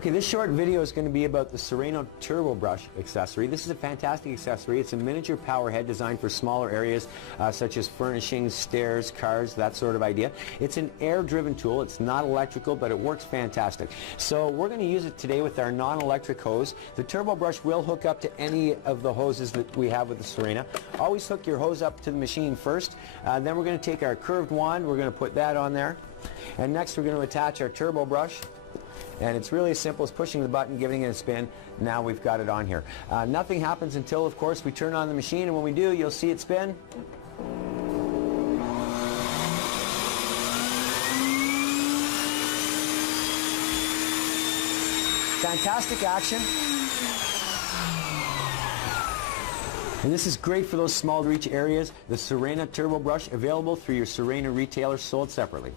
Okay, this short video is going to be about the Sirena Turbo Brush accessory. This is a fantastic accessory. It's a miniature power head designed for smaller areas such as furnishings, stairs, cars, that sort of idea. It's an air-driven tool. It's not electrical, but it works fantastic. So we're going to use it today with our non-electric hose. The Turbo Brush will hook up to any of the hoses that we have with the Sirena. Always hook your hose up to the machine first. Then we're going to take our curved wand. We're going to put that on there. And next we're going to attach our Turbo Brush. And it's really as simple as pushing the button, giving it a spin. Now we've got it on here. Nothing happens until, of course, we turn on the machine, and when we do, you'll see it spin. Fantastic action. And this is great for those small reach areas. The Sirena Turbo Brush, available through your Sirena retailer, sold separately.